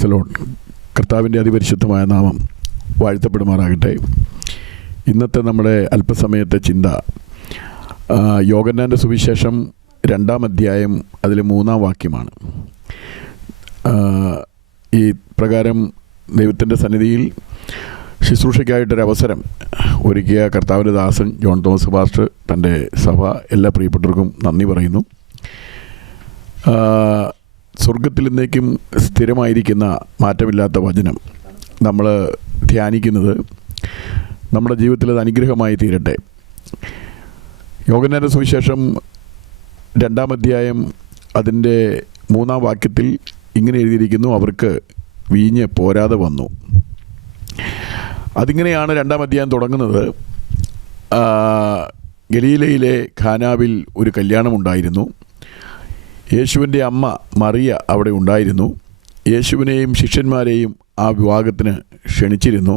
Praise the Lord. കർത്താവിൻ്റെ അതിപരിശുദ്ധമായ നാമം വാഴ്ത്തപ്പെടുമാറാകട്ടെ. ഇന്നത്തെ നമ്മുടെ അല്പസമയത്തെ ചിന്ത യോഹന്നാൻ്റെ സുവിശേഷം 2-ാം അധ്യായം അതിൽ 3-ാം വാക്യമാണ്. ഈ പ്രകാരം ദൈവത്തിൻ്റെ സന്നിധിയിൽ ശുശ്രൂഷയ്ക്കായിട്ടൊരവസരം ഒരുക്കിയ കർത്താവിൻ്റെ ദാസൻ ജോൺ തോമസ് പാസ്റ്റർ തൻ്റെ സഭ എല്ലാ പ്രിയപ്പെട്ടവർക്കും നന്ദി പറയുന്നു. സ്വർഗത്തിൽ എന്നേക്കും സ്ഥിരമായിരിക്കുന്ന മാറ്റമില്ലാത്ത വചനം നമ്മൾ ധ്യാനിക്കുന്നത് നമ്മുടെ ജീവിതത്തിൽ അത് അനുഗ്രഹമായി തീരട്ടെ. യോഹന്നാൻ്റെ സുവിശേഷം 2-ാം അധ്യായം അതിൻ്റെ 3-ാം വാക്യത്തിൽ ഇങ്ങനെ എഴുതിയിരിക്കുന്നു, അവർക്ക് വീഞ്ഞ് പോരാതെ വന്നു. അതിങ്ങനെയാണ് 2-ാം അധ്യായം തുടങ്ങുന്നത്. ഗലീലയിലെ ഖാനാവിൽ ഒരു കല്യാണമുണ്ടായിരുന്നു. യേശുവിൻ്റെ അമ്മ മറിയ അവിടെ ഉണ്ടായിരുന്നു. യേശുവിനെയും ശിഷ്യന്മാരെയും ആ വിവാഹത്തിന് ക്ഷണിച്ചിരുന്നു.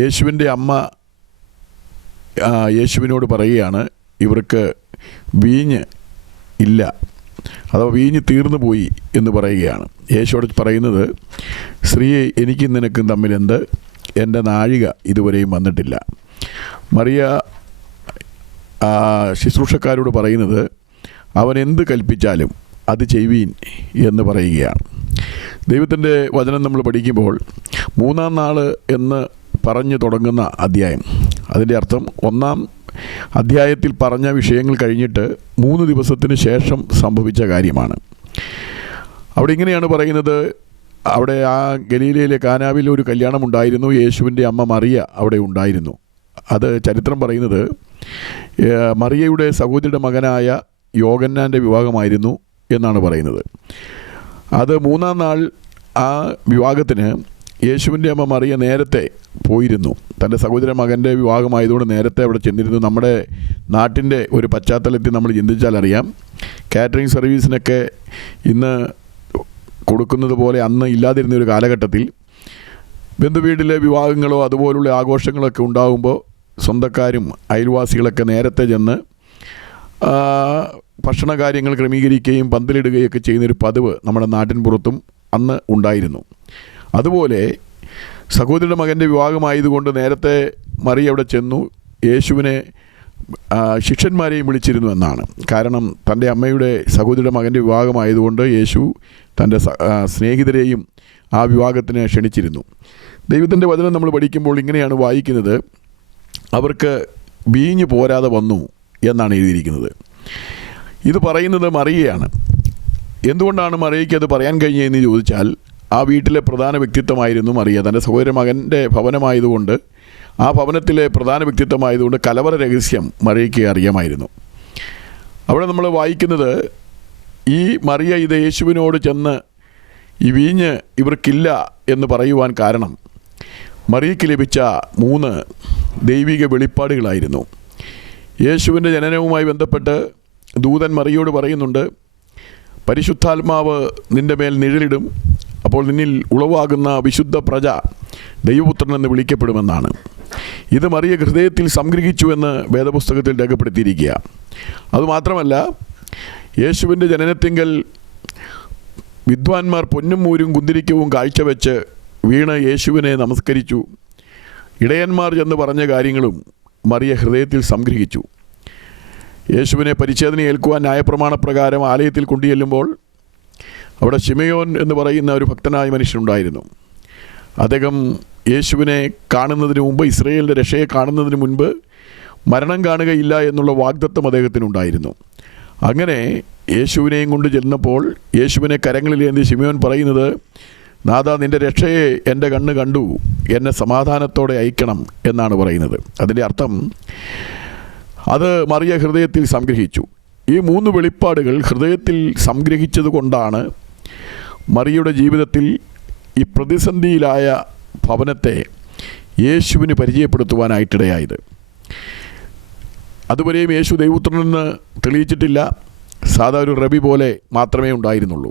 യേശുവിൻ്റെ അമ്മ യേശുവിനോട് പറയുകയാണ്, ഇവർക്ക് വീഞ്ഞ് ഇല്ല, അഥവാ വീഞ്ഞ് തീർന്നു പോയി എന്ന് പറയുകയാണ്. യേശുവോട് പറയുന്നത്, സ്ത്രീയെ എനിക്കും നിനക്കും തമ്മിലെന്ത്? എൻ്റെ നാഴിക ഇതുവരെയും വന്നിട്ടില്ല. മറിയ ശുശ്രൂഷക്കാരോട് പറയുന്നത്, അവൻ എന്ത് കൽപ്പിച്ചാലും അത് ചെയ്യുവീൻ എന്ന് പറയുകയാണ്. ദൈവത്തിൻ്റെ വചനം നമ്മൾ പഠിക്കുമ്പോൾ 3-ാം നാൾ എന്ന് പറഞ്ഞു തുടങ്ങുന്ന അധ്യായം, അതിൻ്റെ അർത്ഥം 1-ാം അധ്യായത്തിൽ പറഞ്ഞ വിഷയങ്ങൾ കഴിഞ്ഞിട്ട് 3 ദിവസത്തിന് ശേഷം സംഭവിച്ച കാര്യമാണ്. അവിടെ ഇങ്ങനെയാണ് പറയുന്നത്, അവിടെ ആ ഗലീലയിലെ കാനാവിൽ ഒരു കല്യാണമുണ്ടായിരുന്നു. യേശുവിൻ്റെ അമ്മ മറിയ അവിടെ ഉണ്ടായിരുന്നു. അത് ചരിത്രം പറയുന്നത് മറിയയുടെ സഹോദരിയുടെ മകനായ യോഹന്നാൻ്റെ വിവാഹമായിരുന്നു എന്നാണ് പറയുന്നത്. അത് 3-ാം നാൾ ആ വിവാഹത്തിന് യേശുവിൻ്റെ അമ്മ മറിയ നേരത്തെ പോയിരുന്നു. തൻ്റെ സഹോദര മകൻ്റെ വിവാഹമായതുകൊണ്ട് നേരത്തെ അവിടെ ചെന്നിരുന്നു. നമ്മുടെ നാട്ടിൻ്റെ ഒരു പശ്ചാത്തലത്തിൽ നമ്മൾ ചിന്തിച്ചാൽ അറിയാം, കാറ്ററിംഗ് സർവീസിനൊക്കെ ഇന്ന് കൊടുക്കുന്നത് പോലെ അന്ന് ഇല്ലാതിരുന്ന ഒരു കാലഘട്ടത്തിൽ ബന്ധുവീട്ടിലെ വിവാഹങ്ങളോ അതുപോലുള്ള ആഘോഷങ്ങളൊക്കെ ഉണ്ടാകുമ്പോൾ സ്വന്തക്കാരും അയൽവാസികളൊക്കെ നേരത്തെ ചെന്ന് ഭക്ഷണ കാര്യങ്ങൾ ക്രമീകരിക്കുകയും പന്തലിടുകയൊക്കെ ചെയ്യുന്നൊരു പതിവ് നമ്മുടെ നാട്ടിൻ പുറത്തും അന്ന് ഉണ്ടായിരുന്നു. അതുപോലെ സഹോദരിയുടെ മകൻ്റെ വിവാഹമായതുകൊണ്ട് നേരത്തെ മറിയ അവിടെ ചെന്നു. യേശുവിനെ ശിഷ്യന്മാരെയും വിളിച്ചിരുന്നു എന്നാണ്. കാരണം തൻ്റെ അമ്മയുടെ സഹോദരിയുടെ മകൻ്റെ വിവാഹമായതുകൊണ്ട് യേശു തൻ്റെ സ്നേഹിതരെയും ആ വിവാഹത്തിന് ക്ഷണിച്ചിരുന്നു. ദൈവത്തിൻ്റെ വചനം നമ്മൾ പഠിക്കുമ്പോൾ ഇങ്ങനെയാണ് വായിക്കുന്നത്, അവർക്ക് വീഞ്ഞ് പോരാതെ വന്നു എന്നാണ് എഴുതിയിരിക്കുന്നത്. ഇത് പറയുന്നത് മറിയയാണ്. എന്തുകൊണ്ടാണ് മറിയയ്ക്ക് അത് പറയാൻ കഴിഞ്ഞതെന്ന് ചോദിച്ചാൽ, ആ വീട്ടിലെ പ്രധാന വ്യക്തിത്വമായിരുന്നു മറിയ. തൻ്റെ സഹോദര മകൻ്റെ ഭവനമായതുകൊണ്ട്, ആ ഭവനത്തിലെ പ്രധാന വ്യക്തിത്വമായതുകൊണ്ട് കലവറ രഹസ്യം മറിയയ്ക്ക് അറിയാമായിരുന്നു. അവിടെ നമ്മൾ വായിക്കുന്നത്, ഈ മറിയ ഇത് യേശുവിനോട് ചെന്ന് ഈ വീഞ്ഞ് ഇവർക്കില്ല എന്ന് പറയുവാൻ കാരണം മറിയയ്ക്ക് ലഭിച്ച 3 ദൈവിക വെളിപ്പാടുകളായിരുന്നു. യേശുവിൻ്റെ ജനനവുമായി ബന്ധപ്പെട്ട് ദൂതൻ മറിയോട് പറയുന്നുണ്ട്, പരിശുദ്ധാത്മാവ് നിൻ്റെ മേൽ നിഴലിടും, അപ്പോൾ നിന്നിൽ ഉളവാകുന്ന വിശുദ്ധ പ്രജ ദൈവപുത്രൻ എന്ന് വിളിക്കപ്പെടുമെന്നാണ്. ഇത് മറിയ ഹൃദയത്തിൽ സംഗ്രഹിച്ചുവെന്ന് വേദപുസ്തകത്തിൽ രേഖപ്പെടുത്തിയിരിക്കുക. അതുമാത്രമല്ല, യേശുവിൻ്റെ ജനനത്തിങ്കൽ വിദ്വാൻമാർ പൊന്നും മൂരും കുന്തിരിക്കവും കാഴ്ചവെച്ച് വീണ് യേശുവിനെ നമസ്കരിച്ചു. ഇടയന്മാർ ചെന്ന് പറഞ്ഞ കാര്യങ്ങളും മറിയ ഹൃദയത്തിൽ സംഗ്രഹിച്ചു. യേശുവിനെ പരിച്ഛേദന ഏൽക്കുവാൻ ന്യായപ്രമാണപ്രകാരം ആലയത്തിൽ കൊണ്ടുചെല്ലുമ്പോൾ അവിടെ ശിമയോൻ എന്ന് പറയുന്ന ഒരു ഭക്തനായ മനുഷ്യനുണ്ടായിരുന്നു. അദ്ദേഹം യേശുവിനെ കാണുന്നതിന് മുമ്പ്, ഇസ്രായേലിൻ്റെ രക്ഷയെ കാണുന്നതിന് മുൻപ് മരണം കാണുകയില്ല എന്നുള്ള വാഗ്ദത്തം അദ്ദേഹത്തിനുണ്ടായിരുന്നു. അങ്ങനെ യേശുവിനെയും കൊണ്ട് ചെന്നപ്പോൾ യേശുവിനെ കരങ്ങളിലേന്തി ശിമയോൻ പറയുന്നത്, നാഥാ, നിൻ്റെ രക്ഷയെ എൻ്റെ കണ്ണ് കണ്ടു, എന്നെ സമാധാനത്തോടെ അയക്കണം എന്നാണ് പറയുന്നത്. അതിൻ്റെ അർത്ഥം അത് മറിയ ഹൃദയത്തിൽ സംഗ്രഹിച്ചു. ഈ 3 വെളിപ്പാടുകൾ ഹൃദയത്തിൽ സംഗ്രഹിച്ചത് കൊണ്ടാണ് മറിയയുടെ ജീവിതത്തിൽ ഈ പ്രതിസന്ധിയിലായ ഭവനത്തെ യേശുവിന് പരിചയപ്പെടുത്തുവാനായിട്ടിടയായത്. അതുവരെയും യേശു ദൈവപുത്രനെന്ന് തെളിയിച്ചിട്ടില്ല. സാധാ ഒരു റബി പോലെ മാത്രമേ ഉണ്ടായിരുന്നുള്ളൂ.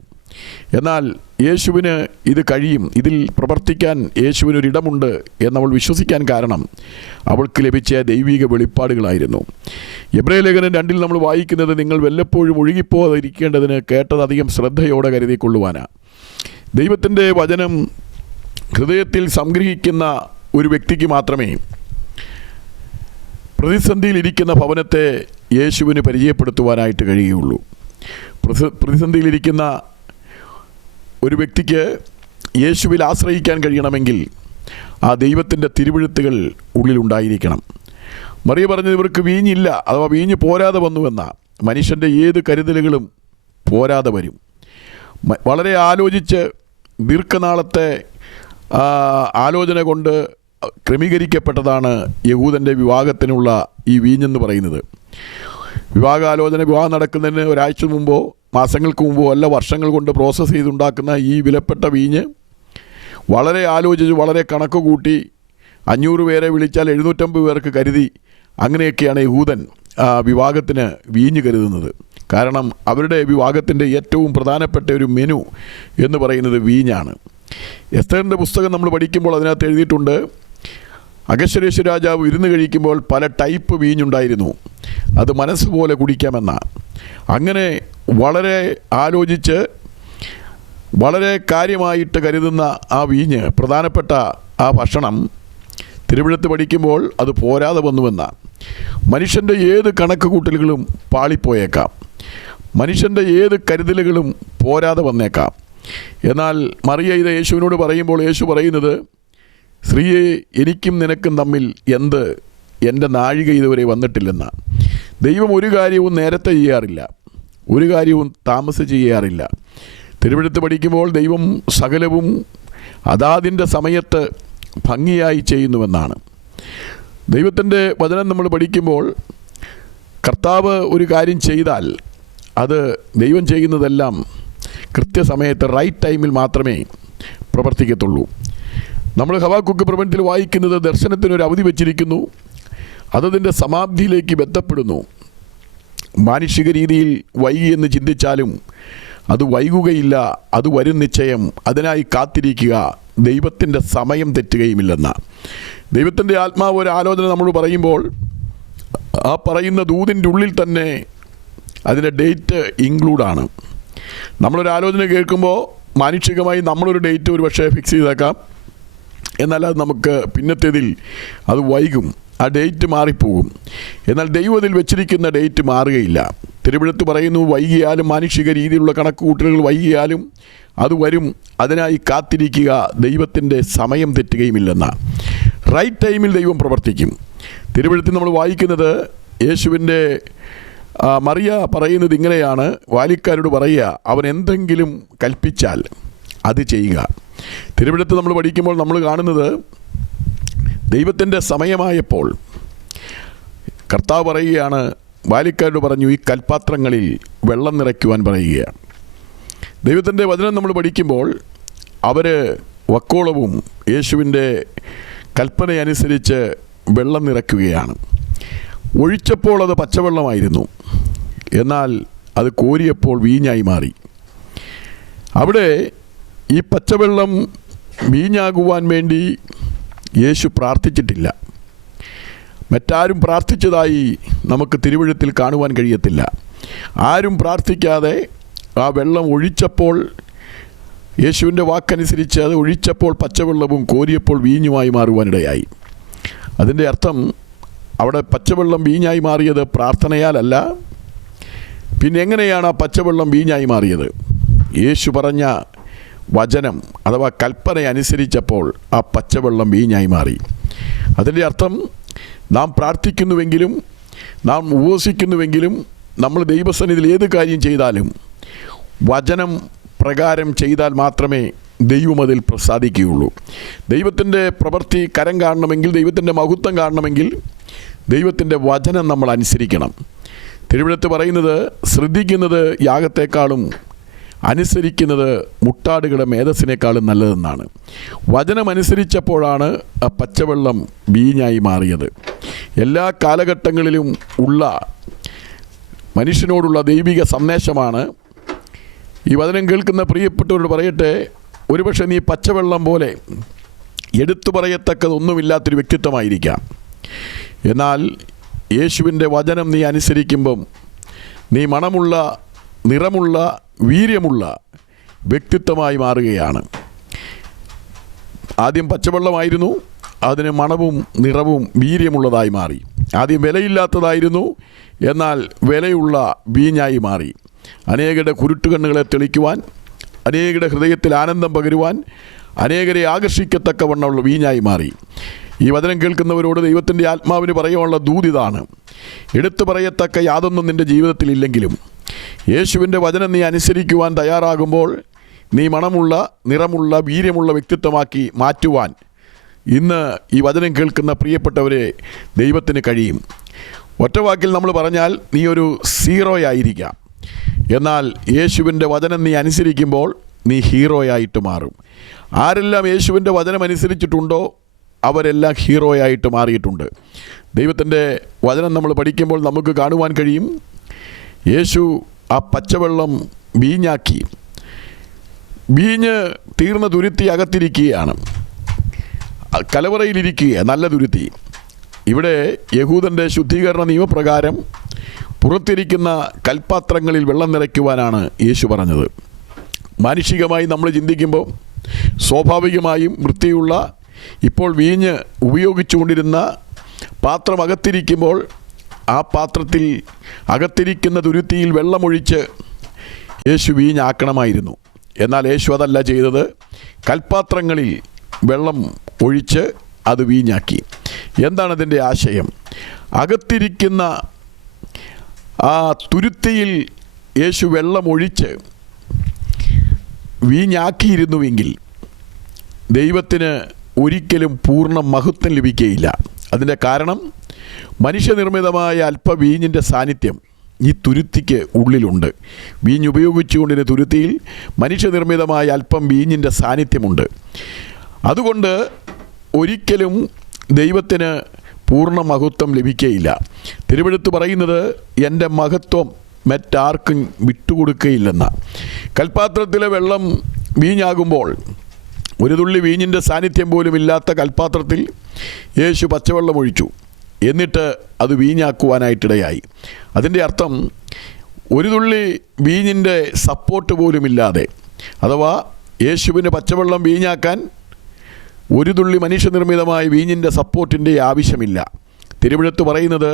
എന്നാൽ യേശുവിന് ഇത് കഴിയും, ഇതിൽ പ്രവർത്തിക്കാൻ യേശുവിനൊരിടമുണ്ട് എന്നവൾ വിശ്വസിക്കാൻ കാരണം അവൾക്ക് ലഭിച്ച ദൈവിക വെളിപ്പാടുകളായിരുന്നു. എബ്രായലേഖനം 2 നമ്മൾ വായിക്കുന്നത്, നിങ്ങൾ വല്ലപ്പോഴും ഒഴുകിപ്പോകാതിരിക്കേണ്ടതിന് കേട്ടതധികം ശ്രദ്ധയോടെ കരുതിക്കൊള്ളുവാനാണ്. ദൈവത്തിൻ്റെ വചനം ഹൃദയത്തിൽ സംഗ്രഹിക്കുന്ന ഒരു വ്യക്തിക്ക് മാത്രമേ പ്രതിസന്ധിയിലിരിക്കുന്ന ഭവനത്തെ യേശുവിന് പരിചയപ്പെടുത്തുവാനായിട്ട് കഴിയുകയുള്ളൂ. പ്രതിസന്ധിയിലിരിക്കുന്ന ഒരു വ്യക്തിക്ക് യേശുവിൽ ആശ്രയിക്കാൻ കഴിയണമെങ്കിൽ ആ ദൈവത്തിൻ്റെ തിരുവെഴുത്തുകൾ ഉള്ളിലുണ്ടായിരിക്കണം. മറിയ പറഞ്ഞത് ഇവർക്ക് വീഞ്ഞില്ല, അഥവാ വീഞ്ഞ് പോരാതെ വന്നുവെന്ന. മനുഷ്യൻ്റെ ഏത് കരുതലുകളും പോരാതെ വരും. വളരെ ആലോചിച്ച് ദീർഘനാളത്തെ ആലോചന കൊണ്ട് ക്രമീകരിക്കപ്പെട്ടതാണ് യഹൂദൻ്റെ വിവാഹത്തിനുള്ള ഈ വീഞ്ഞെന്ന് പറയുന്നത്. വിവാഹം നടക്കുന്നതിന് ഒരാഴ്ച മുമ്പോ മാസങ്ങൾക്ക് മുമ്പോ അല്ല, വർഷങ്ങൾ കൊണ്ട് പ്രോസസ്സ് ചെയ്തുണ്ടാക്കുന്ന ഈ വിലപ്പെട്ട വീഞ്ഞ് വളരെ ആലോചിച്ച് വളരെ കണക്ക് കൂട്ടി 500 പേരെ വിളിച്ചാൽ 750 പേർക്ക് കരുതി, അങ്ങനെയൊക്കെയാണ് യഹൂദൻ വിവാഹത്തിന് വീഞ്ഞ് കരുതുന്നത്. കാരണം അവരുടെ വിവാഹത്തിൻ്റെ ഏറ്റവും പ്രധാനപ്പെട്ട ഒരു മെനു എന്ന് പറയുന്നത് വീഞ്ഞാണ്. എസ്തേറിൻ്റെ പുസ്തകം നമ്മൾ പഠിക്കുമ്പോൾ അതിനകത്ത് എഴുതിയിട്ടുണ്ട്, അഹശ്വേരോശ് രാജാവ് വിരുന്ന് കഴിക്കുമ്പോൾ പല ടൈപ്പ് വീഞ്ഞുണ്ടായിരുന്നു, അത് മനസ്സുപോലെ കുടിക്കാമെന്നാണ്. അങ്ങനെ വളരെ ആലോചിച്ച് വളരെ കാര്യമായിട്ട് കരുതുന്ന ആ വീഞ്ഞ്, പ്രധാനപ്പെട്ട ആ ഭക്ഷണം തിരുവെഴുത്ത് പഠിക്കുമ്പോൾ അത് പോരാതെ വന്നുവെന്നാണ്. മനുഷ്യൻ്റെ ഏത് കണക്ക് കൂട്ടലുകളും പാളിപ്പോയേക്കാം, മനുഷ്യൻ്റെ ഏത് കരുതലുകളും പോരാതെ വന്നേക്കാം. എന്നാൽ മറിയ ഇത് യേശുവിനോട് പറയുമ്പോൾ യേശു പറയുന്നത്, സ്ത്രീയെ, എനിക്കും നിനക്കും തമ്മിൽ എന്ത്, എൻ്റെ നാഴിക ഇതുവരെ വന്നിട്ടില്ലെന്നാണ്. ദൈവം ഒരു കാര്യവും നേരത്തെ ചെയ്യാറില്ല, ഒരു കാര്യവും താമസിച്ച് ചെയ്യാറില്ല. തിരുവെഴുത്ത് പഠിക്കുമ്പോൾ ദൈവം സകലവും അതാതിൻ്റെ സമയത്ത് ഭംഗിയായി ചെയ്യുന്നുവെന്നാണ്. ദൈവത്തിൻ്റെ വചനം നമ്മൾ പഠിക്കുമ്പോൾ കർത്താവ് ഒരു കാര്യം ചെയ്താൽ അത് ദൈവം ചെയ്യുന്നതെല്ലാം കൃത്യസമയത്ത് റൈറ്റ് ടൈമിൽ മാത്രമേ പ്രവർത്തിക്കത്തുള്ളൂ. നമ്മൾ ഹബക്കൂക്ക് പ്രവചനത്തിൽ വായിക്കുന്നത്, ദർശനത്തിനൊരു അവധി വച്ചിരിക്കുന്നു, അതതിൻ്റെ സമാപ്തിയിലേക്ക് ബന്ധപ്പെടുന്നു. മാനുഷിക രീതിയിൽ വൈകി എന്ന് ചിന്തിച്ചാലും അത് വൈകുകയില്ല, അത് വരും നിശ്ചയം, അതിനായി കാത്തിരിക്കുക, ദൈവത്തിൻ്റെ സമയം തെറ്റുകയുമില്ലെന്ന. ദൈവത്തിൻ്റെ ആത്മാവ് ഒരു ആലോചന നമ്മൾ പറയുമ്പോൾ ആ പറയുന്ന ദൂതിൻ്റെ ഉള്ളിൽ തന്നെ അതിൻ്റെ ഡേറ്റ് ഇൻക്ലൂഡാണ്. നമ്മളൊരു ആലോചന കേൾക്കുമ്പോൾ മാനുഷികമായി നമ്മളൊരു ഡേറ്റ് ഒരു പക്ഷേ ഫിക്സ് ചെയ്തേക്കാം, എന്നാൽ അത് നമുക്ക് പിന്നത്തേതിൽ അത് വൈകും, ആ ഡേറ്റ് മാറിപ്പോകും. എന്നാൽ ദൈവം അതിൽ വെച്ചിരിക്കുന്ന ഡേറ്റ് മാറുകയില്ല. തിരുവെഴുത്ത് പറയുന്നു, വൈകിയാലും മാനുഷിക രീതിയിലുള്ള കണക്കുകൂട്ടലുകൾ വൈകിയാലും അത് വരും, അതിനായി കാത്തിരിക്കുക, ദൈവത്തിൻ്റെ സമയം തെറ്റുകയുമില്ലെന്ന. റൈറ്റ് ടൈമിൽ ദൈവം പ്രവർത്തിക്കും. തിരുവെഴുത്തിൽ നമ്മൾ വായിക്കുന്നത്, യേശുവിൻ്റെ മറിയ പറയുന്നത് ഇങ്ങനെയാണ്, വാലിക്കാരോട് പറയുക, അവൻ എന്തെങ്കിലും കൽപ്പിച്ചാൽ അത് ചെയ്യുക. തിരുവെഴുത്ത് നമ്മൾ പഠിക്കുമ്പോൾ നമ്മൾ കാണുന്നത്, ദൈവത്തിൻ്റെ സമയമായപ്പോൾ കർത്താവ് പറയുകയാണ്, ബാലിക്കാരോട് പറഞ്ഞു, ഈ കൽപ്പാത്രങ്ങളിൽ വെള്ളം നിറയ്ക്കുവാൻ പറയുകയാണ്. ദൈവത്തിൻ്റെ വചനം നമ്മൾ പഠിക്കുമ്പോൾ അവർ വക്കോളവും യേശുവിൻ്റെ കൽപ്പനയനുസരിച്ച് വെള്ളം നിറയ്ക്കുകയാണ്. ഒഴിച്ചപ്പോൾ അത് പച്ചവെള്ളമായിരുന്നു, എന്നാൽ അത് കോരിയപ്പോൾ വീഞ്ഞായി മാറി. അവിടെ ഈ പച്ചവെള്ളം വീഞ്ഞാകുവാൻ വേണ്ടി യേശു പ്രാർത്ഥിച്ചിട്ടില്ല. മറ്റാരും പ്രാർത്ഥിച്ചതായി നമുക്ക് തിരുവെഴുത്തിൽ കാണുവാൻ കഴിയത്തില്ല. ആരും പ്രാർത്ഥിക്കാതെ ആ വെള്ളം ഒഴിച്ചപ്പോൾ, യേശുവിൻ്റെ വാക്കനുസരിച്ച് അത് ഒഴിച്ചപ്പോൾ പച്ചവെള്ളവും കോരിയപ്പോൾ വീഞ്ഞുമായി മാറുവാനിടയായി. അതിൻ്റെ അർത്ഥം അവിടെ പച്ചവെള്ളം വീഞ്ഞായി മാറിയത് പ്രാർത്ഥനയാലല്ല. പിന്നെ എങ്ങനെയാണ് ആ പച്ചവെള്ളം വീഞ്ഞായി മാറിയത്? യേശു പറഞ്ഞ വചനം അഥവാ കൽപ്പന അനുസരിച്ചപ്പോൾ ആ പച്ചവെള്ളം വീഞ്ഞായി മാറി. അതിൻ്റെ അർത്ഥം, നാം പ്രാർത്ഥിക്കുന്നുവെങ്കിലും നാം ഉപവസിക്കുന്നുവെങ്കിലും നമ്മൾ ദൈവസന്നിധിയിൽ ഏത് കാര്യം ചെയ്താലും വചനം പ്രകാരം ചെയ്താൽ മാത്രമേ ദൈവം അതിൽ പ്രസാദിക്കുകയുള്ളൂ. ദൈവത്തിൻ്റെ പ്രവൃത്തി കരം കാണണമെങ്കിൽ, ദൈവത്തിൻ്റെ മഹത്വം കാണണമെങ്കിൽ ദൈവത്തിൻ്റെ വചനം നമ്മൾ അനുസരിക്കണം. തിരുവെഴുത്ത് പറയുന്നത്, ശ്രദ്ധിക്കുന്നത് യാഗത്തെക്കാളും അനുസരിക്കുന്നത് മുട്ടാടുകളുടെ മേധസ്സിനേക്കാളും നല്ലതെന്നാണ്. വചനമനുസരിച്ചപ്പോഴാണ് ആ പച്ചവെള്ളം വീഞ്ഞായി മാറിയത്. എല്ലാ കാലഘട്ടങ്ങളിലും ഉള്ള മനുഷ്യനോടുള്ള ദൈവിക സന്ദേശമാണ്. ഈ വചനം കേൾക്കുന്ന പ്രിയപ്പെട്ടവരോട് പറയട്ടെ, ഒരുപക്ഷെ നീ പച്ചവെള്ളം പോലെ എടുത്തു പറയത്തക്കതൊന്നുമില്ലാത്തൊരു വ്യക്തിത്വമായിരിക്കാം. എന്നാൽ യേശുവിൻ്റെ വചനം നീ അനുസരിക്കുമ്പം നീ മണമുള്ള, നിറമുള്ള, വീര്യമുള്ള വ്യക്തിത്വമായി മാറുകയാണ്. ആദ്യം പച്ചവെള്ളമായിരുന്നു, അതിന് മണവും നിറവും വീര്യമുള്ളതായി മാറി. ആദ്യം വിലയില്ലാത്തതായിരുന്നു, എന്നാൽ വിലയുള്ള വീഞ്ഞായി മാറി. അനേകരുടെ കുരുട്ടുകണ്ണുകളെ തെളിക്കുവാൻ, അനേകരുടെ ഹൃദയത്തിൽ ആനന്ദം പകരുവാൻ, അനേകരെ ആകർഷിക്കത്തക്കവണ്ണമുള്ള വീഞ്ഞായി മാറി. ഈ വചനം കേൾക്കുന്നവരോട് ദൈവത്തിൻ്റെ ആത്മാവിന് പറയാനുള്ള ദൂതിതാണ്. എടുത്തു പറയത്തക്ക യാതൊന്നും നിൻ്റെ ജീവിതത്തിൽ ഇല്ലെങ്കിലും യേശുവിൻ്റെ വചനം നീ അനുസരിക്കുവാൻ തയ്യാറാകുമ്പോൾ നീ മണമുള്ള, നിറമുള്ള, വീര്യമുള്ള വ്യക്തിത്വമാക്കി മാറ്റുവാൻ ഇന്ന് ഈ വചനം കേൾക്കുന്ന പ്രിയപ്പെട്ടവരെ ദൈവത്തിന് കഴിയും. ഒറ്റവാക്കിൽ നമ്മൾ പറഞ്ഞാൽ നീ ഒരു സീറോയായിരിക്കാം, എന്നാൽ യേശുവിൻ്റെ വചനം നീ അനുസരിക്കുമ്പോൾ നീ ഹീറോയായിട്ട് മാറും. ആരെല്ലാം യേശുവിൻ്റെ വചനം അനുസരിച്ചിട്ടുണ്ടോ അവരെല്ലാം ഹീറോയായിട്ട് മാറിയിട്ടുണ്ട്. ദൈവത്തിൻ്റെ വചനം നമ്മൾ പഠിക്കുമ്പോൾ നമുക്ക് കാണുവാൻ കഴിയും, യേശു ആ പച്ചവെള്ളം വീഞ്ഞാക്കി. വീഞ്ഞ് തീർന്ന തുരുത്തി അകത്തിരിക്കുകയാണ്, കലവറയിലിരിക്കുക, നല്ല തുരുത്തി. ഇവിടെ യഹൂദൻ്റെ ശുദ്ധീകരണ നിയമപ്രകാരം പുറത്തിരിക്കുന്ന കൽപ്പാത്രങ്ങളിൽ വെള്ളം നിറയ്ക്കുവാനാണ് യേശു പറഞ്ഞത്. മാനുഷികമായി നമ്മൾ ചിന്തിക്കുമ്പോൾ സ്വാഭാവികമായും വൃത്തിയുള്ള ഇപ്പോൾ വീഞ്ഞ് ഉപയോഗിച്ചുകൊണ്ടിരുന്ന പാത്രം അകത്തിരിക്കുമ്പോൾ ആ പാത്രത്തിൽ അകത്തിരിക്കുന്ന തുരുത്തിയിൽ വെള്ളമൊഴിച്ച് യേശു വീഞ്ഞാക്കണമായിരുന്നു. എന്നാൽ യേശു അതല്ല ചെയ്തത്. കൽപ്പാത്രങ്ങളിൽ വെള്ളം ഒഴിച്ച് അത് വീഞ്ഞാക്കി. എന്താണ് അതിൻ്റെ ആശയം? അകത്തിരിക്കുന്ന ആ തുരുത്തിയിൽ യേശു വെള്ളമൊഴിച്ച് വീഞ്ഞാക്കിയിരുന്നുവെങ്കിൽ ദൈവത്തിന് ഒരിക്കലും പൂർണ്ണ മഹത്വം ലഭിക്കുകയില്ല. അതിൻ്റെ കാരണം മനുഷ്യനിർമ്മിതമായ അല്പ വീഞ്ഞിൻ്റെ സാന്നിധ്യം ഈ തുരുത്തിക്ക് ഉള്ളിലുണ്ട്. വീഞ്ഞ് ഉപയോഗിച്ചുകൊണ്ടിരുന്ന തുരുത്തിയിൽ മനുഷ്യനിർമ്മിതമായ അല്പം വീഞ്ഞിൻ്റെ സാന്നിധ്യമുണ്ട്. അതുകൊണ്ട് ഒരിക്കലും ദൈവത്തിന് പൂർണ്ണ മഹത്വം ലഭിക്കുകയില്ല. തിരുവെഴുത്ത് പറയുന്നത് എൻ്റെ മഹത്വം മറ്റാർക്കും വിട്ടുകൊടുക്കുകയില്ലെന്ന. കൽപ്പാത്രത്തിലെ വെള്ളം വീഞ്ഞാകുമ്പോൾ ഒരു തുള്ളി വീഞ്ഞിൻ്റെ സാന്നിധ്യം പോലും ഇല്ലാത്ത കൽപ്പാത്രത്തിൽ യേശു പച്ചവെള്ളം ഒഴിച്ചു. എന്നിട്ട് അത് വീഞ്ഞാക്കുവാനായിട്ടിടയായി. അതിൻ്റെ അർത്ഥം ഒരു തുള്ളി വീഞ്ഞിൻ്റെ സപ്പോർട്ട് പോലുമില്ലാതെ, അഥവാ യേശുവിന് പച്ചവെള്ളം വീഞ്ഞാക്കാൻ ഒരു തുള്ളി മനുഷ്യനിർമ്മിതമായ വീഞ്ഞിൻ്റെ സപ്പോർട്ടിൻ്റെ ആവശ്യമില്ല. തിരുവെഴുത്ത് പറയുന്നത്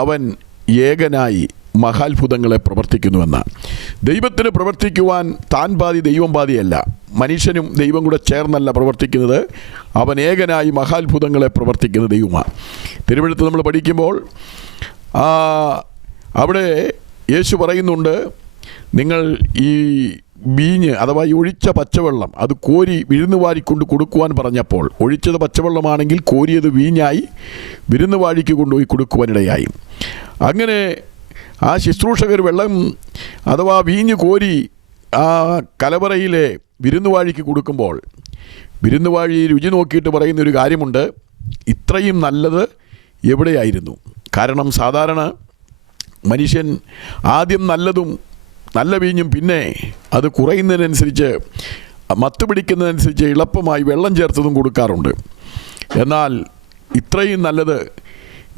അവൻ ഏകനായി മഹാത്ഭുതങ്ങളെ പ്രവർത്തിക്കുന്നുവെന്നാണ്. ദൈവത്തിന് പ്രവർത്തിക്കുവാൻ താൻ പാതി ദൈവം പാതിയല്ല, മനുഷ്യനും ദൈവം കൂടെ ചേർന്നല്ല പ്രവർത്തിക്കുന്നത്. അവൻ ഏകനായി മഹാത്ഭുതങ്ങളെ പ്രവർത്തിക്കുന്ന ദൈവമാണ്. തിരുവെഴുത്ത് നമ്മൾ പഠിക്കുമ്പോൾ അവിടെ യേശു പറയുന്നുണ്ട്, നിങ്ങൾ ഈ വീഞ്ഞ് അഥവാ ഈ ഒഴിച്ച പച്ചവെള്ളം അത് കോരി വിരുന്നുവാരിക്കൊണ്ട് കൊടുക്കുവാൻ പറഞ്ഞപ്പോൾ, ഒഴിച്ചത് പച്ചവെള്ളമാണെങ്കിൽ കോരിയത് വീഞ്ഞായി വിരുന്നുവാരിക്ക് കൊണ്ടുപോയി കൊടുക്കുവാനിടയായി. അങ്ങനെ ആ ശുശ്രൂഷകർ വെള്ളം അഥവാ വീഞ്ഞ് കോരി ആ കലവറയിലെ വിരുന്നുവാഴിക്ക് കൊടുക്കുമ്പോൾ വിരുന്നുവാഴി രുചി നോക്കിയിട്ട് പറയുന്നൊരു കാര്യമുണ്ട്, ഇത്രയും നല്ലത് എവിടെയായിരുന്നു? കാരണം സാധാരണ മനുഷ്യൻ ആദ്യം നല്ലതും നല്ല വീഞ്ഞും പിന്നെ അത് കുറയുന്നതിനനുസരിച്ച് മത്ത് പിടിക്കുന്നതനുസരിച്ച് എളുപ്പമായി വെള്ളം ചേർത്തതും കൊടുക്കാറുണ്ട്. എന്നാൽ ഇത്രയും നല്ലത്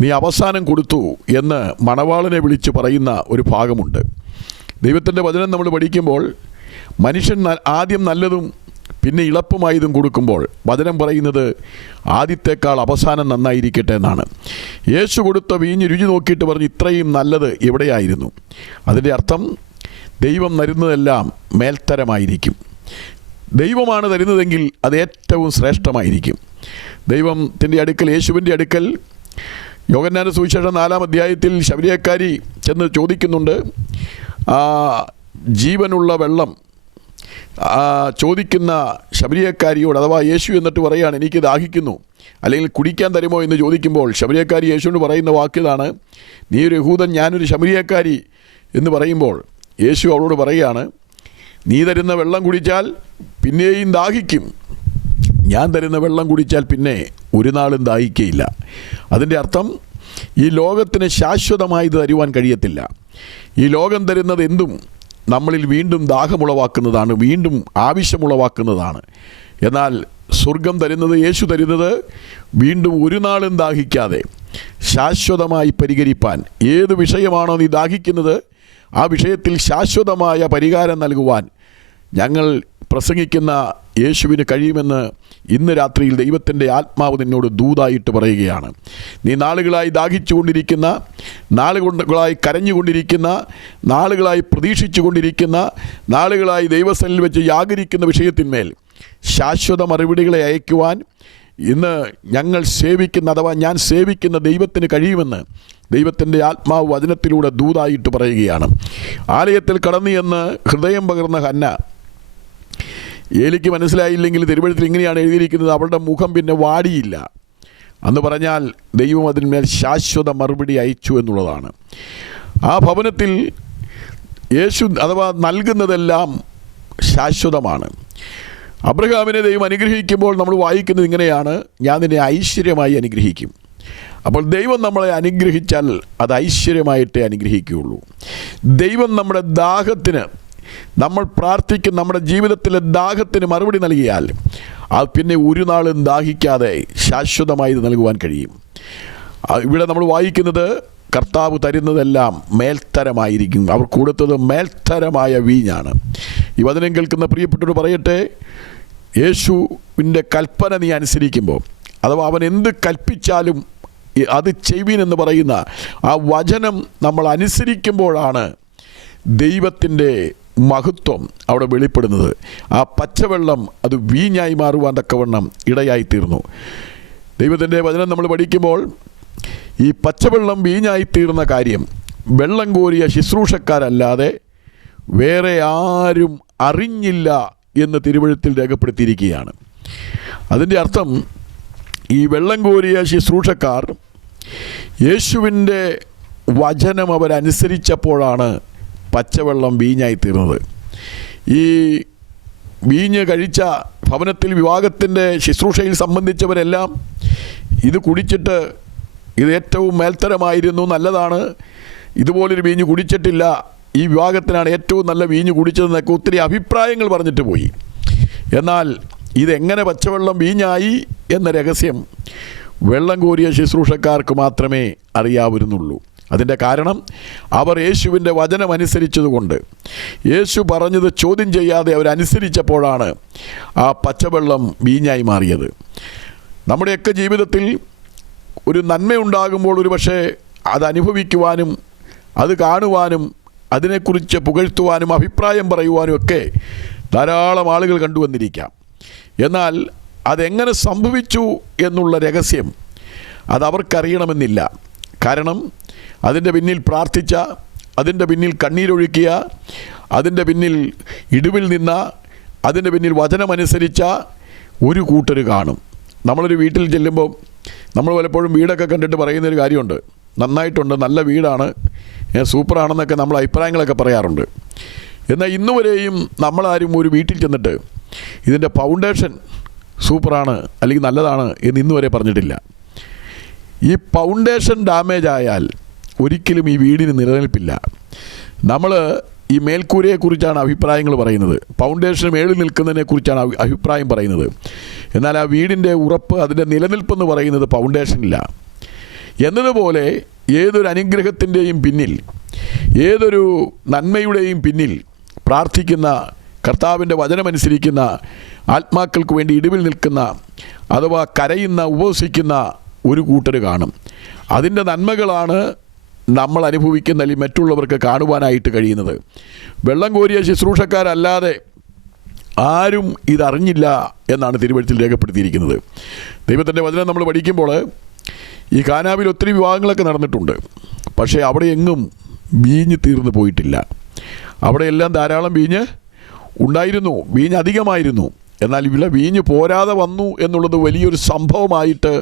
നീ അവസാനം കൊടുത്തു എന്ന് മണവാളനെ വിളിച്ച് പറയുന്ന ഒരു ഭാഗമുണ്ട്. ദൈവത്തിൻ്റെ വചനം നമ്മൾ പഠിക്കുമ്പോൾ മനുഷ്യൻ ആദ്യം നല്ലതും പിന്നെ ഇളപ്പമായതും കൊടുക്കുമ്പോൾ വചനം പറയുന്നത് ആദ്യത്തേക്കാൾ അവസാനം നന്നായിരിക്കട്ടെ എന്നാണ്. യേശു കൊടുത്ത വീഞ്ഞ് രുചി നോക്കിയിട്ട് പറഞ്ഞു, ഇത്രയും നല്ലത് എവിടെയായിരുന്നു? അതിൻ്റെ അർത്ഥം ദൈവം തരുന്നതെല്ലാം മേൽത്തരമായിരിക്കും. ദൈവമാണ് തരുന്നതെങ്കിൽ അത് ഏറ്റവും ശ്രേഷ്ഠമായിരിക്കും. ദൈവത്തിൻ്റെ അടുക്കൽ, യേശുവിൻ്റെ അടുക്കൽ യോഹന്നാന്റെ സുവിശേഷം 4-ാം അധ്യായത്തിൽ ശമരിയക്കാരി ചെന്ന് ചോദിക്കുന്നുണ്ട്, ജീവനുള്ള വെള്ളം ചോദിക്കുന്ന ശമരിയക്കാരിയോട്, അഥവാ യേശു എന്നിട്ട് പറയുകയാണ്, എനിക്ക് ദാഹിക്കുന്നു, അല്ലെങ്കിൽ കുടിക്കാൻ തരുമോ എന്ന് ചോദിക്കുമ്പോൾ ശമരിയക്കാരി യേശുവിനോട് പറയുന്ന വാക്കിതാണ്, നീ ഒരു യഹൂദൻ, ഞാനൊരു ശമരിയക്കാരി എന്ന് പറയുമ്പോൾ യേശു അവളോട് പറയുകയാണ്, നീ തരുന്ന വെള്ളം കുടിച്ചാൽ പിന്നെയും ദാഹിക്കും, ഞാൻ തരുന്ന വെള്ളം കുടിച്ചാൽ പിന്നെ ഒരു നാളും ദാഹിക്കുകയില്ല. അതിൻ്റെ അർത്ഥം ഈ ലോകത്തിന് ശാശ്വതമായി ഇത് തരുവാൻ കഴിയത്തില്ല. ഈ ലോകം തരുന്നത് എന്തും നമ്മളിൽ വീണ്ടും ദാഹമുളവാക്കുന്നതാണ്, വീണ്ടും ആവശ്യമുളവാക്കുന്നതാണ്. എന്നാൽ സ്വർഗം തരുന്നത്, യേശു തരുന്നത് വീണ്ടും ഒരു നാളും ദാഹിക്കാതെ ശാശ്വതമായി പരിഹരിപ്പാൻ, ഏത് വിഷയമാണോ നീ ദാഹിക്കുന്നത് ആ വിഷയത്തിൽ ശാശ്വതമായ പരിഹാരം നൽകുവാൻ ഞങ്ങൾ പ്രസംഗിക്കുന്ന യേശുവിന് കഴിയുമെന്ന് ഇന്ന് രാത്രിയിൽ ദൈവത്തിൻ്റെ ആത്മാവ് നിന്നോട് ദൂതായിട്ട് പറയുകയാണ്. നീ നാളുകളായി ദാഹിച്ചുകൊണ്ടിരിക്കുന്ന, നാളുകളായി കരഞ്ഞുകൊണ്ടിരിക്കുന്ന, നാളുകളായി പ്രതീക്ഷിച്ചു കൊണ്ടിരിക്കുന്ന, നാളുകളായി ദൈവസന്നിധിയിൽ വെച്ച് യാചിക്കുന്ന വിഷയത്തിന്മേൽ ശാശ്വത മറുപടികളെ അയക്കുവാൻ ഇന്ന് ഞങ്ങൾ സേവിക്കുന്ന, അഥവാ ഞാൻ സേവിക്കുന്ന ദൈവത്തിന് കഴിയുമെന്ന് ദൈവത്തിൻ്റെ ആത്മാവ് വചനത്തിലൂടെ ദൂതായിട്ട് പറയുകയാണ്. ആലയത്തിൽ കടന്നു എന്ന് ഹൃദയം പകർന്ന ഹന്ന, ഏലിക്ക് മനസ്സിലായില്ലെങ്കിൽ തിരുവഴുത്തിൽ ഇങ്ങനെയാണ് എഴുതിയിരിക്കുന്നത്, അവളുടെ മുഖം പിന്നെ വാടിയില്ല എന്ന് പറഞ്ഞാൽ ദൈവം അതിന്മേൽ ശാശ്വത മറുപടി അയച്ചു എന്നുള്ളതാണ്. ആ ഭവനത്തിൽ യേശു അഥവാ നൽകുന്നതെല്ലാം ശാശ്വതമാണ്. അബ്രഹാമിനെ ദൈവം അനുഗ്രഹിക്കുമ്പോൾ നമ്മൾ വായിക്കുന്നത് ഇങ്ങനെയാണ്, ഞാൻ നിന്നെ ഐശ്വര്യമായി അനുഗ്രഹിക്കും. അപ്പോൾ ദൈവം നമ്മളെ അനുഗ്രഹിച്ചാൽ അത് ഐശ്വര്യമായിട്ടേ അനുഗ്രഹിക്കുകയുള്ളൂ. ദൈവം നമ്മുടെ ദാഹത്തിന്, നമ്മൾ പ്രാർത്ഥിക്കുന്ന നമ്മുടെ ജീവിതത്തിലെ ദാഹത്തിന് മറുപടി നൽകിയാൽ അത് പിന്നെ ഒരു നാളും ദാഹിക്കാതെ ശാശ്വതമായി നൽകുവാൻ കഴിയും. ഇവിടെ നമ്മൾ വായിക്കുന്നത്, കർത്താവ് തരുന്നതെല്ലാം മേൽത്തരമായിരിക്കും. അവർ കൊടുത്തത് മേൽത്തരമായ വീഞ്ഞാണ്. ഈ വചനം കേൾക്കുന്ന പ്രിയപ്പെട്ടവർ പറയട്ടെ, യേശുവിൻ്റെ കൽപ്പന നീ അനുസരിക്കുമ്പോൾ, അഥവാ അവൻ എന്ത് കൽപ്പിച്ചാലും അത് ചെയ്യുവീനെന്ന് പറയുന്ന ആ വചനം നമ്മൾ അനുസരിക്കുമ്പോഴാണ് ദൈവത്തിൻ്റെ മഹത്വം അവിടെ വെളിപ്പെടുന്നത്. ആ പച്ചവെള്ളം അത് വീഞ്ഞായി മാറുവാൻ തക്കവണ്ണം ഇടയായിത്തീർന്നു. ദൈവത്തിൻ്റെ വചനം നമ്മൾ പഠിക്കുമ്പോൾ ഈ പച്ചവെള്ളം വീഞ്ഞായിത്തീർന്ന കാര്യം വെള്ളം കോരിയ ശുശ്രൂഷക്കാരല്ലാതെ വേറെ ആരും അറിഞ്ഞില്ല എന്ന് തിരുവഴുത്തിൽ രേഖപ്പെടുത്തിയിരിക്കുകയാണ്. അതിൻ്റെ അർത്ഥം, ഈ വെള്ളം കോരിയ ശുശ്രൂഷക്കാർ യേശുവിൻ്റെ വചനം അവരനുസരിച്ചപ്പോഴാണ് പച്ചവെള്ളം വീഞ്ഞായിത്തീർന്നത്. ഈ വീഞ്ഞ് കഴിച്ച ഭവനത്തിൽ വിവാഹത്തിൻ്റെ ശുശ്രൂഷയിൽ സംബന്ധിച്ചവരെല്ലാം ഇത് കുടിച്ചിട്ട് ഇത് ഏറ്റവും മേൽത്തരമായിരുന്നു, നല്ലതാണ്, ഇതുപോലൊരു വീഞ്ഞ് കുടിച്ചിട്ടില്ല, ഈ വിവാഹത്തിനാണ് ഏറ്റവും നല്ല വീഞ്ഞ് കുടിച്ചതെന്നൊക്കെ ഒത്തിരി അഭിപ്രായങ്ങൾ പറഞ്ഞിട്ട് പോയി. എന്നാൽ ഇതെങ്ങനെ പച്ചവെള്ളം വീഞ്ഞായി എന്ന രഹസ്യം വെള്ളം കോരിയ ശുശ്രൂഷക്കാർക്ക് മാത്രമേ അറിയാവുന്നുള്ളൂ. അതിൻ്റെ കാരണം അവർ യേശുവിൻ്റെ വചനം അനുസരിച്ചതുകൊണ്ട്, യേശു പറഞ്ഞത് ചോദ്യം ചെയ്യാതെ അവരനുസരിച്ചപ്പോഴാണ് ആ പച്ചവെള്ളം വീഞ്ഞായി മാറിയത്. നമ്മുടെയൊക്കെ ജീവിതത്തിൽ ഒരു നന്മയുണ്ടാകുമ്പോൾ ഒരു പക്ഷേ അത് അനുഭവിക്കുവാനും അത് കാണുവാനും അതിനെക്കുറിച്ച് പുകഴ്ത്തുവാനും അഭിപ്രായം പറയുവാനും ഒക്കെ ധാരാളം ആളുകൾ കണ്ടുവന്നിരിക്കാം. എന്നാൽ അതെങ്ങനെ സംഭവിച്ചു എന്നുള്ള രഹസ്യം അതവർക്കറിയണമെന്നില്ല. കാരണം അതിൻ്റെ പിന്നിൽ പ്രാർത്ഥിച്ച, അതിൻ്റെ പിന്നിൽ കണ്ണീരൊഴുക്കിയ, അതിൻ്റെ പിന്നിൽ ഇടിവിൽ നിന്ന, അതിൻ്റെ പിന്നിൽ വചനമനുസരിച്ച ഒരു കൂട്ടർ കാണും. നമ്മളൊരു വീട്ടിൽ ചെല്ലുമ്പോൾ നമ്മൾ പലപ്പോഴും വീടൊക്കെ കണ്ടിട്ട് പറയുന്നൊരു കാര്യമുണ്ട്, നന്നായിട്ടുണ്ട്, നല്ല വീടാണ്, സൂപ്പറാണെന്നൊക്കെ നമ്മൾ അഭിപ്രായങ്ങളൊക്കെ പറയാറുണ്ട്. എന്നാൽ ഇന്നുവരെയും നമ്മളാരും ഒരു വീട്ടിൽ ചെന്നിട്ട് ഇതിൻ്റെ ഫൗണ്ടേഷൻ സൂപ്പറാണ് അല്ലെങ്കിൽ നല്ലതാണ് എന്ന് ഇന്നുവരെ പറഞ്ഞിട്ടില്ല. ഈ ഫൗണ്ടേഷൻ ഡാമേജ് ആയാൽ ഒരിക്കലും ഈ വീടിന് നിലനിൽപ്പില്ല. നമ്മൾ ഈ മേൽക്കൂരയെക്കുറിച്ചാണ് അഭിപ്രായങ്ങൾ പറയുന്നത്, ഫൗണ്ടേഷൻ മേളിൽ നിൽക്കുന്നതിനെക്കുറിച്ചാണ് അഭിപ്രായം പറയുന്നത്. എന്നാൽ ആ വീടിൻ്റെ ഉറപ്പ്, അതിൻ്റെ നിലനിൽപ്പെന്ന് പറയുന്നത് ഫൗണ്ടേഷനില്ല. എന്നതുപോലെ ഏതൊരു അനുഗ്രഹത്തിൻ്റെയും പിന്നിൽ, ഏതൊരു നന്മയുടെയും പിന്നിൽ പ്രാർത്ഥിക്കുന്ന, കർത്താവിൻ്റെ വചനമനുസരിക്കുന്ന ആത്മാക്കൾക്ക് വേണ്ടി ഇടിവിൽ നിൽക്കുന്ന, അഥവാ കരയുന്ന, ഉപവസിക്കുന്ന ഒരു കൂട്ടർ കാണും. അതിൻ്റെ നന്മകളാണ് നമ്മൾ അനുഭവിക്കുന്ന അല്ലെങ്കിൽ മറ്റുള്ളവർക്ക് കാണുവാനായിട്ട് കഴിയുന്നത്. വെള്ളം കോരിയ ശുശ്രൂഷക്കാരല്ലാതെ ആരും ഇതറിഞ്ഞില്ല എന്നാണ് തിരുവഴുത്തിൽ രേഖപ്പെടുത്തിയിരിക്കുന്നത്. ദൈവത്തിൻ്റെ വചനം നമ്മൾ പഠിക്കുമ്പോൾ ഈ കാനാവിൽ ഒത്തിരി വിവാഹങ്ങളൊക്കെ നടന്നിട്ടുണ്ട്. പക്ഷേ അവിടെ എങ്ങും വീഞ്ഞ് തീർന്നു പോയിട്ടില്ല. അവിടെയെല്ലാം ധാരാളം വീഞ്ഞ് ഉണ്ടായിരുന്നു, വീഞ്ഞ് അധികമായിരുന്നു. എന്നാൽ ഇവിടെ വീഞ്ഞ് പോരാതെ വന്നു എന്നുള്ളത് വലിയൊരു സംഭവമായിട്ട്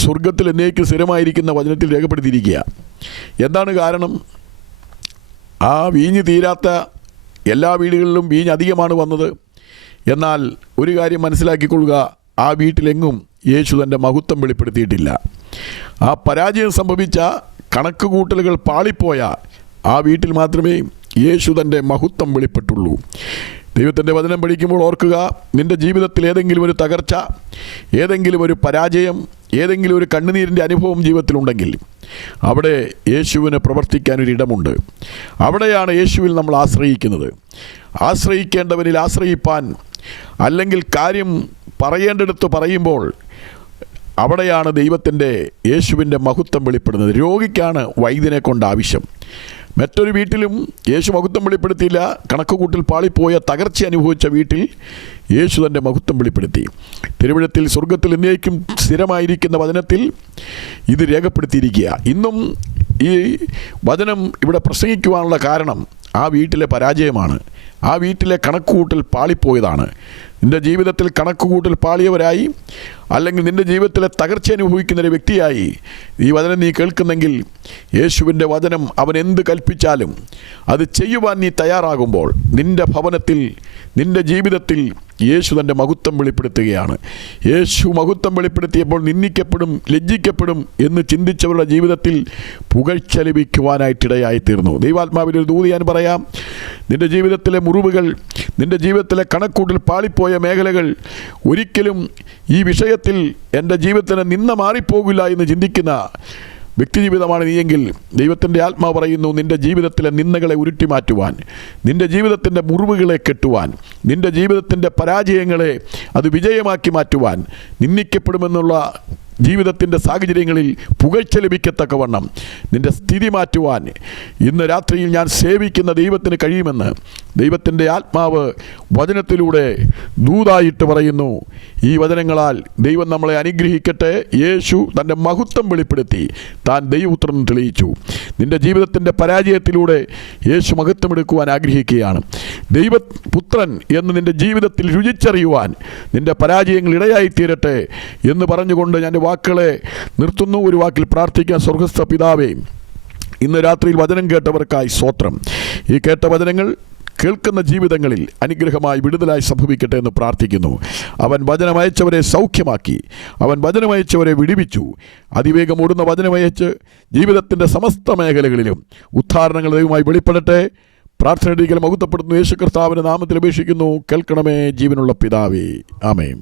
സ്വർഗത്തിൽ എന്നേക്ക് സ്ഥിരമായിരിക്കുന്ന വചനത്തിൽ രേഖപ്പെടുത്തിയിരിക്കുക. എന്താണ് കാരണം? ആ വീഞ്ഞ് തീരാത്ത എല്ലാ വീടുകളിലും വീഞ്ഞ് അധികമാണ് വന്നത്. എന്നാൽ ഒരു കാര്യം മനസ്സിലാക്കിക്കൊള്ളുക, ആ വീട്ടിലെങ്ങും യേശു തൻ്റെ മഹത്വം വെളിപ്പെടുത്തിയിട്ടില്ല. ആ പരാജയം സംഭവിച്ച, കണക്ക് കൂട്ടലുകൾ പാളിപ്പോയ ആ വീട്ടിൽ മാത്രമേ യേശു തൻ്റെ മഹത്വം വെളിപ്പെട്ടുള്ളൂ. ദൈവത്തിൻ്റെ വചനം പഠിക്കുമ്പോൾ ഓർക്കുക, നിൻ്റെ ജീവിതത്തിൽ ഏതെങ്കിലും ഒരു തകർച്ച, ഏതെങ്കിലും ഒരു പരാജയം, ഏതെങ്കിലും ഒരു കണ്ണുനീരിൻ്റെ അനുഭവം ജീവിതത്തിലുണ്ടെങ്കിൽ അവിടെ യേശുവിന് പ്രവർത്തിക്കാനൊരിടമുണ്ട്. അവിടെയാണ് യേശുവിൽ നമ്മൾ ആശ്രയിക്കുന്നത്. ആശ്രയിക്കേണ്ടവനിൽ ആശ്രയിപ്പാൻ, അല്ലെങ്കിൽ കാര്യം പറയേണ്ടടുത്ത് പറയുമ്പോൾ അവിടെയാണ് ദൈവത്തിൻ്റെ യേശുവിൻ്റെ മഹത്വം വെളിപ്പെടുന്നത്. രോഗിക്കാണ് വൈദ്യനെ കൊണ്ട് ആവശ്യം. മറ്റൊരു വീട്ടിലും യേശു മഹത്വം വെളിപ്പെടുത്തിയില്ല. കണക്കുകൂട്ടിൽ പാളിപ്പോയ തകർച്ച അനുഭവിച്ച വീട്ടിൽ യേശു തൻ്റെ മഹത്വം വെളിപ്പെടുത്തി. തിരുവഴുത്തിൽ സ്വർഗത്തിൽ എന്നേക്കും സ്ഥിരമായിരിക്കുന്ന വചനത്തിൽ ഇത് രേഖപ്പെടുത്തിയിരിക്കുക. ഇന്നും ഈ വചനം ഇവിടെ പ്രസംഗിക്കുവാനുള്ള കാരണം ആ വീട്ടിലെ പരാജയമാണ്. ആ വീട്ടിലെ കണക്കുകൂട്ടൽ പാളിപ്പോയതാണ്. നിൻ്റെ ജീവിതത്തിൽ കണക്കുകൂട്ടൽ പാളിയവരായി, അല്ലെങ്കിൽ നിൻ്റെ ജീവിതത്തിലെ തകർച്ച അനുഭവിക്കുന്നൊരു വ്യക്തിയായി ഈ വചനം നീ കേൾക്കുന്നെങ്കിൽ, യേശുവിൻ്റെ വചനം അവൻ എന്ത് കൽപ്പിച്ചാലും അത് ചെയ്യുവാൻ നീ തയ്യാറാകുമ്പോൾ നിൻ്റെ ഭവനത്തിൽ, നിൻ്റെ ജീവിതത്തിൽ യേശു തൻ്റെ മഹത്വം വെളിപ്പെടുത്തുകയാണ്. യേശു മഹത്വം വെളിപ്പെടുത്തിയപ്പോൾ നിന്ദിക്കപ്പെടും, ലജ്ജിക്കപ്പെടും എന്ന് ചിന്തിച്ചവരുടെ ജീവിതത്തിൽ പുകഴ്ച ലഭിക്കുവാനായിട്ടിടയായിത്തീർന്നു. ദൈവാത്മാവിലൊരു ദൂത് ഞാൻ പറയാം. നിൻ്റെ ജീവിതത്തിലെ മുറിവുകൾ, നിൻ്റെ ജീവിതത്തിലെ കണക്കൂട്ടിൽ പാളിപ്പോയ മേഖലകൾ, ഒരിക്കലും ഈ വിഷയത്തിൽ എൻ്റെ ജീവിതത്തിന് നിന്ന മാറിപ്പോകില്ല എന്ന് ചിന്തിക്കുന്ന വ്യക്തിജീവിതമാണ് നീയെങ്കിൽ, ദൈവത്തിൻ്റെ ആത്മാവ് പറയുന്നു, നിൻ്റെ ജീവിതത്തിലെ നിന്ദകളെ ഉരുട്ടി മാറ്റുവാൻ, നിൻ്റെ ജീവിതത്തിൻ്റെ മുറിവുകളെ കെട്ടുവാൻ, നിൻ്റെ ജീവിതത്തിൻ്റെ പരാജയങ്ങളെ അത് വിജയമാക്കി മാറ്റുവാൻ, നിന്ദിക്കപ്പെടുമെന്നുള്ള ജീവിതത്തിൻ്റെ സാഹചര്യങ്ങളിൽ പുകഴ്ച ലഭിക്കത്തക്കവണ്ണം നിൻ്റെ സ്ഥിതി മാറ്റുവാൻ ഇന്ന് രാത്രിയിൽ ഞാൻ സേവിക്കുന്ന ദൈവത്തിന് കഴിയുമെന്ന് ദൈവത്തിൻ്റെ ആത്മാവ് വചനത്തിലൂടെ ദൂതായിട്ട് പറയുന്നു. ഈ വചനങ്ങളാൽ ദൈവം നമ്മളെ അനുഗ്രഹിക്കട്ടെ. യേശു തൻ്റെ മഹത്വം വെളിപ്പെടുത്തി താൻ ദൈവപുത്രൻ തെളിയിച്ചു. നിൻ്റെ ജീവിതത്തിൻ്റെ പരാജയത്തിലൂടെ യേശു മഹത്വമെടുക്കുവാൻ ആഗ്രഹിക്കുകയാണ്. ദൈവപുത്രൻ എന്ന് നിൻ്റെ ജീവിതത്തിൽ രുചിച്ചറിയുവാൻ നിൻ്റെ പരാജയങ്ങൾ ഇടയായിത്തീരട്ടെ എന്ന് പറഞ്ഞുകൊണ്ട് ഞാൻ വാക്കുകളെ നിർത്തുന്നു. ഒരു വാക്കിൽ പ്രാർത്ഥിക്കാൻ. സ്വർഗ്ഗസ്ഥ പിതാവേ, ഇന്ന് രാത്രിയിൽ വചനം കേട്ടവർക്കായി സ്തോത്രം. ഈ കേട്ട വചനങ്ങൾ കേൾക്കുന്ന ജീവിതങ്ങളിൽ അനുഗ്രഹമായി വിടുതലായി സംഭവിക്കട്ടെ എന്ന് പ്രാർത്ഥിക്കുന്നു. അവൻ വചനമയച്ചവരെ സൗഖ്യമാക്കി, അവൻ വചനമയച്ചവരെ വിടുവിച്ചു. അതിവേഗം ഓടുന്ന വചനമയച്ച് ജീവിതത്തിൻ്റെ സമസ്ത മേഖലകളിലും ഉദ്ധാരണങ്ങൾ ദൈവമായി വെളിപ്പെടട്ടെ. പ്രാർത്ഥനയുടെ മഹത്വപ്പെടുത്തുന്നു. യേശു കർത്താവിൻ്റെ നാമത്തിൽ അപേക്ഷിക്കുന്നു. കേൾക്കണമേ ജീവനുള്ള പിതാവേ. ആമേൻ.